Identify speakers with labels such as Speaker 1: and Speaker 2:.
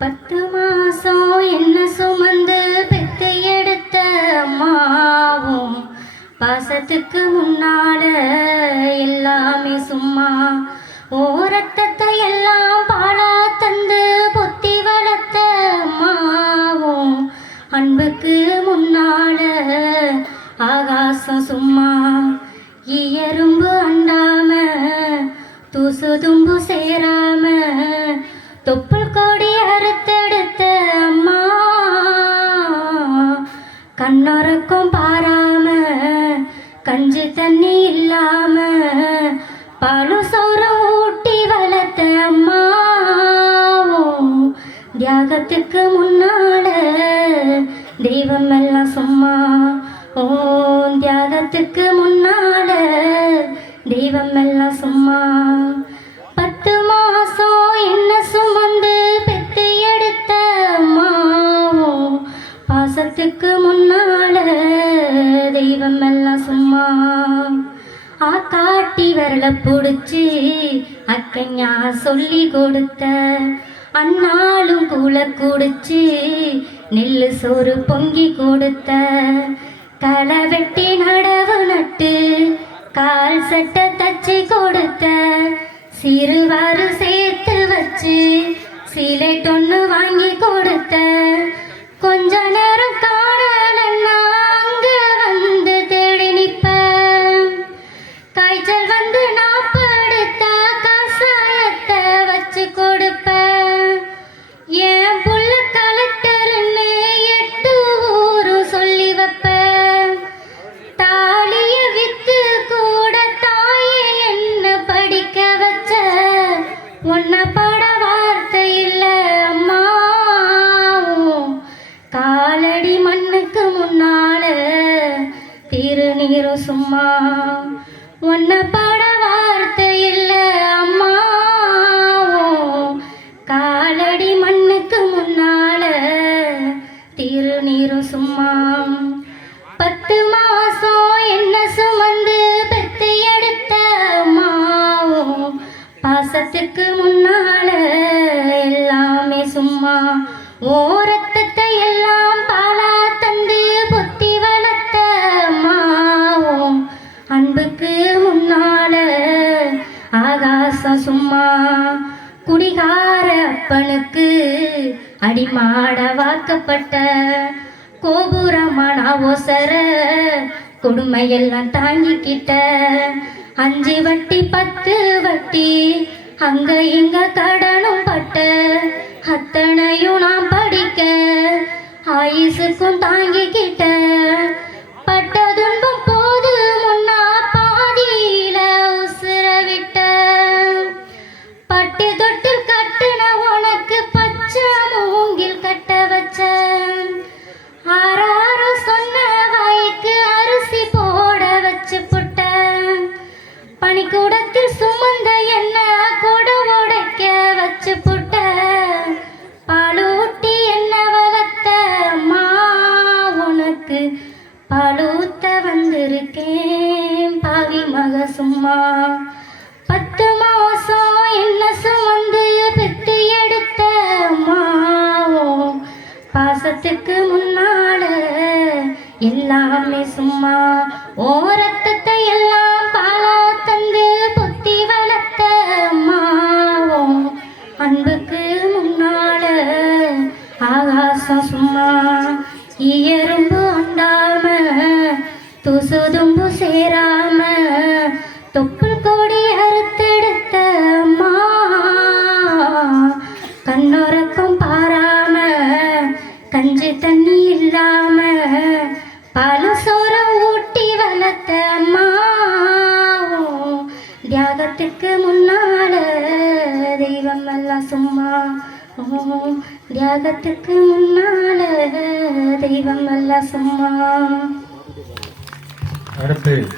Speaker 1: பத்து மாசம் என்ன சுமந்து பெத்து எடுத்த அம்மாவும் பாசத்துக்கு முன்னால எல்லாமே சும்மா. ஓரத்தத்தை எல்லாம் பாலா தந்து பொத்தி வளர்த்த அம்மாவும் அன்புக்கு முன்னால ஆகாசம் சும்மா. இயரும்பு அண்டாம தூசு தும்பு சேராம கண்ணொறக்கம் பாராம கஞ்சி தண்ணி இல்லாம பாலு சோறம் ஊட்டி வளர்த்த அம்மாவும் தியாகத்துக்கு முன்னால தெய்வம் எல்லாம் சும்மா ஓ தியாகத்துக்கு முன்னால தெய்வம் எல்லாம் சும்மா. ஆக்காட்டி பிடிச்சி அக்கையா சொல்லி கொடுத்த. அண்ணாலும் கூல குடிச்சு நெல்லு சோறு பொங்கி கொடுத்த. களை வெட்டி நடவு நட்டு கால் சட்டை தச்சு கொடுத்த. சிறுவாறு சேர்த்து வச்சு சிலை தொன்னு வாங்கி கொடுத்த. கொஞ்சம் உன்ன பட வார்த்தை இல்ல அம்மா காலடி மண்ணுக்கு முன்னால திருநீரும் சும்மா பத்து மாசம் என்ன சுமந்து பெத்து எடுத்த அம்மாவும் பாசத்துக்கு முன்னால எல்லாமே சும்மா. ஓரத்தத்தை சும்மா குடிகார அப்பனுக்கு அடிமாட வாக்கப்பட்ட கோபுரமான ஓசர கொடுமையெல்லாம் தாங்கிக்கிட்ட அஞ்சு வட்டி பத்து வட்டி அங்க இங்க கடனும் பட்ட அத்தனையும் நான் படிக்க ஆயுசுக்கும் தாங்கிக்கிட்ட வந்திருக்கேன் பாவி மக சும்மா. பத்து மாசம் என்ன சுமந்து பெத்து எடுத்த மாவோ பாசத்துக்கு முன்னால எல்லாமே சும்மா. ஓரத்தத்தை எல்லாம் பாலா தந்து புத்தி வளர்த்த அம்மாவும் அன்புக்கு முன்னால ஆகாசம் சும்மா. இயரும்பு துசு தும்பு சேராம தொப்புள் கொடி அறுத்தெடுத்த அம்மா. கண்ணொறக்கம் பாராம கஞ்சி தண்ணி இல்லாம பாலு சோறம் ஊட்டி வளர்த்த அம்மா. தியாகத்துக்கு முன்னால தெய்வம் எல்லாம் சும்மா. ஓ, தியாகத்துக்கு முன்னால தெய்வம் எல்லாம் சும்மா.
Speaker 2: அடுத்து